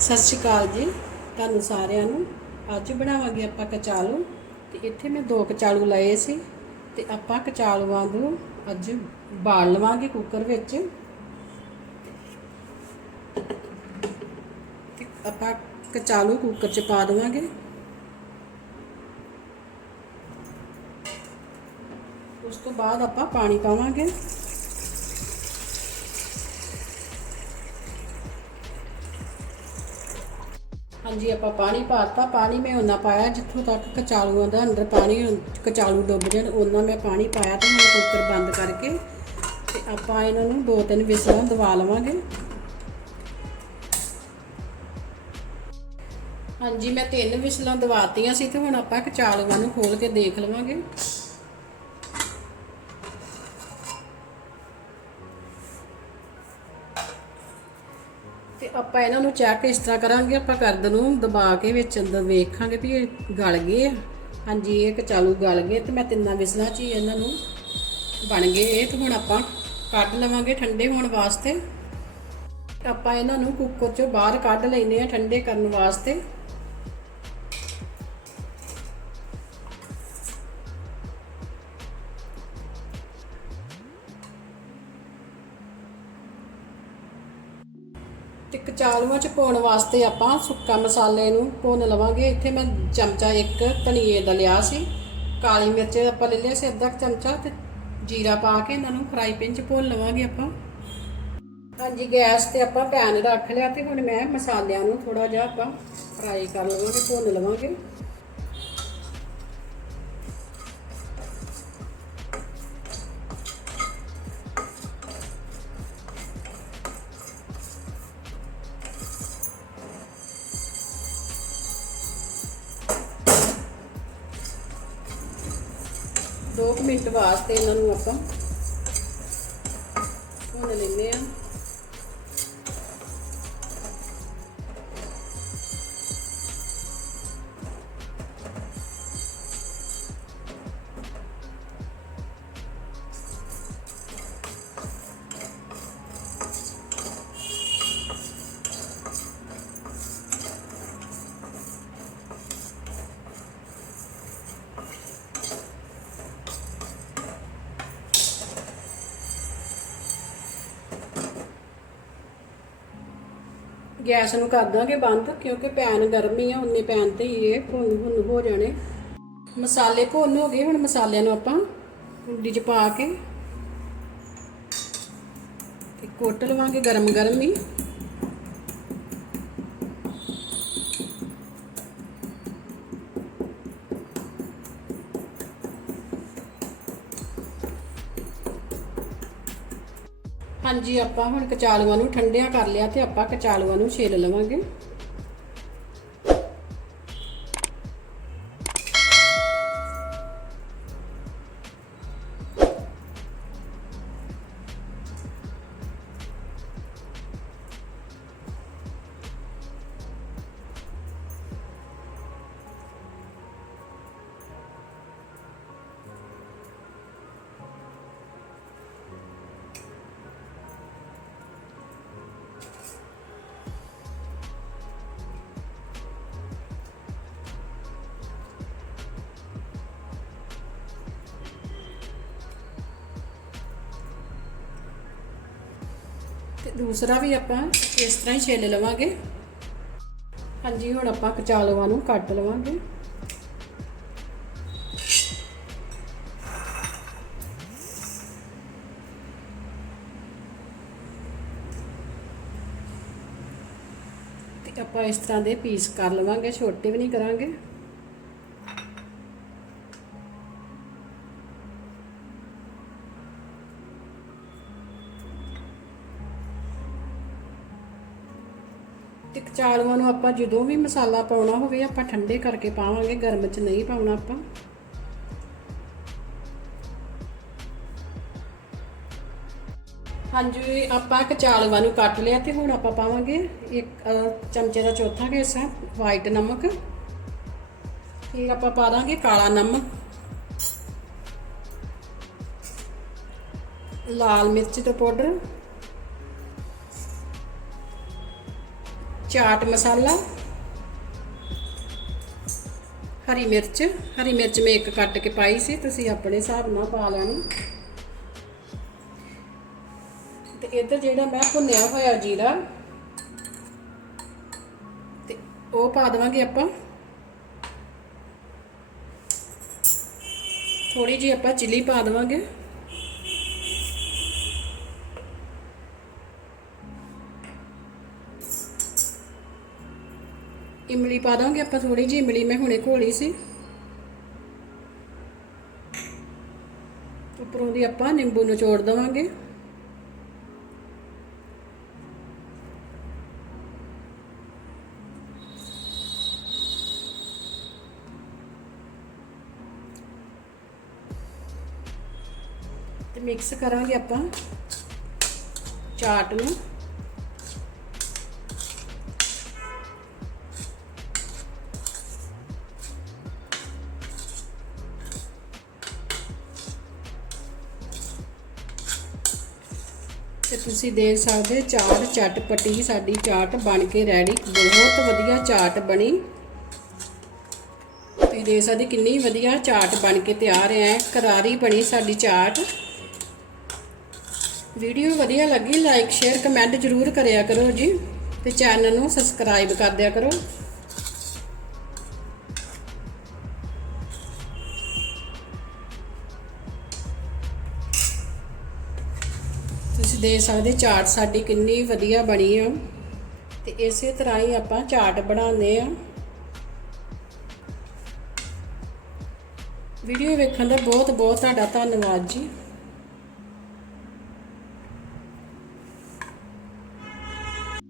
ਸਤਿ ਸ਼੍ਰੀ ਅਕਾਲ ਜੀ। ਤੁਹਾਨੂੰ ਸਾਰਿਆਂ ਨੂੰ। ਅੱਜ ਬਣਾਵਾਂਗੇ ਆਪਾਂ ਕਚਾਲੂ। ਤੇ ਇੱਥੇ ਮੈਂ ਦੋ ਕਚਾਲੂ ਲਏ ਸੀ। ਤੇ ਆਪਾਂ ਕਚਾਲੂਆਂ ਨੂੰ ਅੱਜ ਬਾਲ ਲਵਾਂਗੇ ਕੁੱਕਰ ਵਿੱਚ। ਤੇ ਆਪਾਂ ਕਚਾਲੂ ਕੁੱਕਰ 'ਚ ਪਾ ਦੇਵਾਂਗੇ। ਉਸ ਤੋਂ ਬਾਅਦ ਆਪਾਂ ਪਾਣੀ ਪਾਵਾਂਗੇ। ਹਾਂਜੀ, ਆਪਾਂ ਪਾਣੀ ਪਾਤਾ। ਪਾਣੀ ਮੈਂ ਉਹਨਾਂ ਪਾਇਆ ਜਿੱਥੋਂ ਤੱਕ ਕਚਾਲੂਆਂ ਦਾ ਅੰਦਰ ਪਾਣੀ ਕਚਾਲੂ ਡੁੱਬ ਜਾਣ ਉਹਨਾਂ ਮੈਂ ਪਾਣੀ ਪਾਇਆ ਤੇ ਹੁਣ ਕੁੱਕਰ ਬੰਦ ਕਰਕੇ ਤੇ ਆਪਾਂ ਇਹਨਾਂ ਨੂੰ ਦੋ ਤਿੰਨ ਵਿਸਲਾਂ ਦਵਾ ਲਵਾਂਗੇ। ਹਾਂਜੀ, ਮੈਂ ਤਿੰਨ ਵਿਸਲਾਂ ਦਵਾਤੀਆਂ ਸੀ ਤੇ ਹੁਣ ਆਪਾਂ ਕਚਾਲੂਆਂ ਨੂੰ ਖੋਲ ਕੇ ਦੇਖ ਲਵਾਂਗੇ। ਆਪਾਂ ਇਹਨਾਂ ਨੂੰ ਚੈੱਕ ਇਸ ਤਰ੍ਹਾਂ ਕਰਾਂਗੇ, ਆਪਾਂ ਕਰਦ ਨੂੰ ਦਬਾ ਕੇ ਵਿੱਚ ਅੰਦਰ ਵੇਖਾਂਗੇ ਵੀ ਇਹ ਗਲ ਗਏ ਹਾਂਜੀ, ਇਹ ਕਚਾਲੂ ਗਲ ਗਏ ਤੇ ਮੈਂ ਤਿੰਨਾਂ ਵਿਸਲਾਂ 'ਚ ਹੀ ਇਹਨਾਂ ਨੂੰ ਬਣ ਗਏ ਇਹ ਤੇ ਹੁਣ ਆਪਾਂ ਕੱਢ ਲਵਾਂਗੇ ਠੰਡੇ ਹੋਣ ਵਾਸਤੇ। ਆਪਾਂ ਇਹਨਾਂ ਨੂੰ ਕੁੱਕਰ 'ਚੋਂ ਬਾਹਰ ਕੱਢ ਲੈਨੇ ਆ ਠੰਡੇ ਕਰਨ ਵਾਸਤੇ। ਤੇ ਕਚਾਲੂਆਂ ਚ ਪਾਉਣ ਵਾਸਤੇ ਆਪਾਂ ਸੁੱਕਾ ਮਸਾਲੇ ਨੂੰ ਭੁੰਨ ਲਵਾਂਗੇ। ਇੱਥੇ ਮੈਂ ਚਮਚਾ ਇੱਕ ਧਨੀਏ ਦਾ ਲਿਆ ਸੀ। ਕਾਲੀ ਮਿਰਚ ਆਪਾਂ ਲੈ ਲਿਆ ਸੀ, ਅੱਧਾ ਕੁ ਚਮਚਾ ਤੇ ਜੀਰਾ ਪਾ ਕੇ ਇਹਨਾਂ ਨੂੰ ਫਰਾਈ ਪੈਨ ਚ ਭੁੰਨ ਲਵਾਂਗੇ ਆਪਾਂ। ਹਾਂਜੀ, ਗੈਸ ਤੇ ਆਪਾਂ ਪੈਨ ਰੱਖ ਲਿਆ ਤੇ ਹੁਣ ਮੈਂ ਮਸਾਲਿਆਂ ਨੂੰ ਥੋੜਾ ਜਿਹਾ ਆਪਾਂ ਫਰਾਈ ਕਰ ਲਵਾਂਗੇ, ਭੁੰਨ ਲਵਾਂਗੇ। ਦੋ ਕੁ ਮਿੰਟ ਵਾਸਤੇ ਇਹਨਾਂ ਨੂੰ ਆਪਾਂ ਭੁੰਨ ਲੈਂਦੇ ਆ ਗੈਸ ਨੂੰ ਕਰ ਦਾਂਗੇ ਬੰਦ, ਕਿਉਂਕਿ ਪੈਨ ਗਰਮ ਹੀ ਆ ਉਨੇ ਪੈਨ ਤੇ ਹੀ ਇਹ ਭੁੰਨ ਭੁੰਨ ਹੋ ਜਾਣੇ। ਮਸਾਲੇ ਭੁੰਨ ਹੋ ਗਏ, ਹੁਣ ਮਸਾਲਿਆਂ ਨੂੰ ਆਪਾਂ ਕੁੰਡੀ 'ਚ ਪਾ ਕੇ ਤੇ ਕੁੱਟ ਲਵਾਂਗੇ ਗਰਮ ਗਰਮ ਹੀ। ਹਾਂਜੀ ਆਪਾਂ ਹੁਣ ਕਚਾਲੂਆਂ ਨੂੰ ਠੰਡਿਆਂ ਕਰ ਲਿਆ ਤੇ ਆਪਾਂ ਕਚਾਲੂਆਂ ਨੂੰ ਛਿੱਲ ਲਵਾਂਗੇ। ਤੇ ਦੂਸਰਾ ਵੀ ਆਪਾਂ ਇਸ ਤਰ੍ਹਾਂ ਹੀ ਛਿੱਲ ਲਵਾਂਗੇ। ਹਾਂਜੀ, ਹੁਣ ਆਪਾਂ ਕਚਾਲਵਾਂ ਨੂੰ ਕੱਟ ਲਵਾਂਗੇ। ਤੇ ਆਪਾਂ ਇਸ ਤਰ੍ਹਾਂ ਦੇ ਪੀਸ ਕਰ ਲਵਾਂਗੇ, ਛੋਟੇ ਵੀ ਨਹੀਂ ਕਰਾਂਗੇ। ਤੇ ਕਚਾਲੂਆਂ ਨੂੰ ਆਪਾਂ ਜਦੋਂ ਵੀ ਮਸਾਲਾ ਪਾਉਣਾ ਹੋਵੇ, ਆਪਾਂ ਠੰਡੇ ਕਰਕੇ ਪਾਵਾਂਗੇ, ਗਰਮ 'ਚ ਨਹੀਂ ਪਾਉਣਾ ਆਪਾਂ। ਹਾਂਜੀ, ਆਪਾਂ ਕਚਾਲੂਆਂ ਨੂੰ ਕੱਟ ਲਿਆ ਤੇ ਹੁਣ ਆਪਾਂ ਪਾਵਾਂਗੇ ਇੱਕ ਚਮਚੇ ਦਾ ਚੌਥਾ ਹਿੱਸਾ ਵਾਈਟ ਨਮਕ। ਫਿਰ ਆਪਾਂ ਪਾ ਦਾਂਗੇ ਕਾਲਾ ਨਮਕ। ਲਾਲ ਮਿਰਚ ਦਾ ਪਾਊਡਰ। ਚਾਟ ਮਸਾਲਾ, ਹਰੀ ਮਿਰਚ ਹਰੀ ਮਿਰਚ ਮੈਂ ਇੱਕ ਕੱਟ ਕੇ ਪਾਈ ਸੀ, ਤੁਸੀਂ ਆਪਣੇ ਹਿਸਾਬ ਨਾਲ ਪਾ ਲੈਣੀ। ਤੇ ਇੱਧਰ ਜਿਹੜਾ ਮੈਂ ਭੁੰਨਿਆ ਹੋਇਆ ਜੀਰਾ, ਤੇ ਉਹ ਪਾ ਦੇਵਾਂਗੇ ਆਪਾਂ। ਥੋੜੀ ਜਿਹੀ ਆਪਾਂ ਚਿੱਲੀ ਪਾ ਦੇਵਾਂਗੇ। ਇਮਲੀ ਪਾ ਦਾਂਗੇ, ਆਪਾਂ ਥੋੜੀ ਜਿਹੀ ਇਮਲੀ, ਮੈਂ ਹੁਣੇ ਘੋਲੀ ਸੀ। ਉੱਪਰੋਂ ਦੀ ਆਪਾਂ ਨਿੰਬੂ ਨਿਚੋੜ ਦੇਵਾਂਗੇ। ਤੇ ਮਿਕਸ ਕਰਾਂਗੇ ਆਪਾਂ ਚਾਟ ਨੂੰ। ਤੇ ਤੁਸੀਂ ਦੇਖ ਸਕਦੇ ਚਾਟ ਚਟਪਟੀ, ਸਾਡੀ ਚਾਟ ਬਣ ਕੇ ਰੈਡੀ ਬਹੁਤ ਵਧੀਆ ਚਾਟ ਬਣੀ। ਤੁਸੀਂ ਦੇਖ ਸਕਦੇ ਕਿੰਨੀ ਵਧੀਆ ਚਾਟ ਬਣ ਕੇ ਤਿਆਰ ਹੈ। ਕਰਾਰੀ ਬਣੀ ਸਾਡੀ ਚਾਟ। ਵੀਡੀਓ ਵਧੀਆ ਲੱਗੀ ਲਾਈਕ ਸ਼ੇਅਰ ਕਮੈਂਟ ਜ਼ਰੂਰ ਕਰਿਆ ਕਰੋ ਜੀ। ਤੇ ਚੈਨਲ ਨੂੰ ਸਬਸਕ੍ਰਾਈਬ ਕਰ ਦਿਆ ਕਰੋ। ਦੇ ਸਕਦੇ ਚਾਟ ਸਾਡੀ ਕਿੰਨੀ ਵਧੀਆ ਬਣੀ ਆ। ਤੇ ਇਸੇ ਤਰ੍ਹਾਂ ਹੀ ਆਪਾਂ ਚਾਟ ਬਣਾਉਂਦੇ ਆ। ਵੀਡੀਓ ਵੇਖਣ ਦਾ ਬਹੁਤ ਬਹੁਤ ਤੁਹਾਡਾ ਧੰਨਵਾਦ ਜੀ।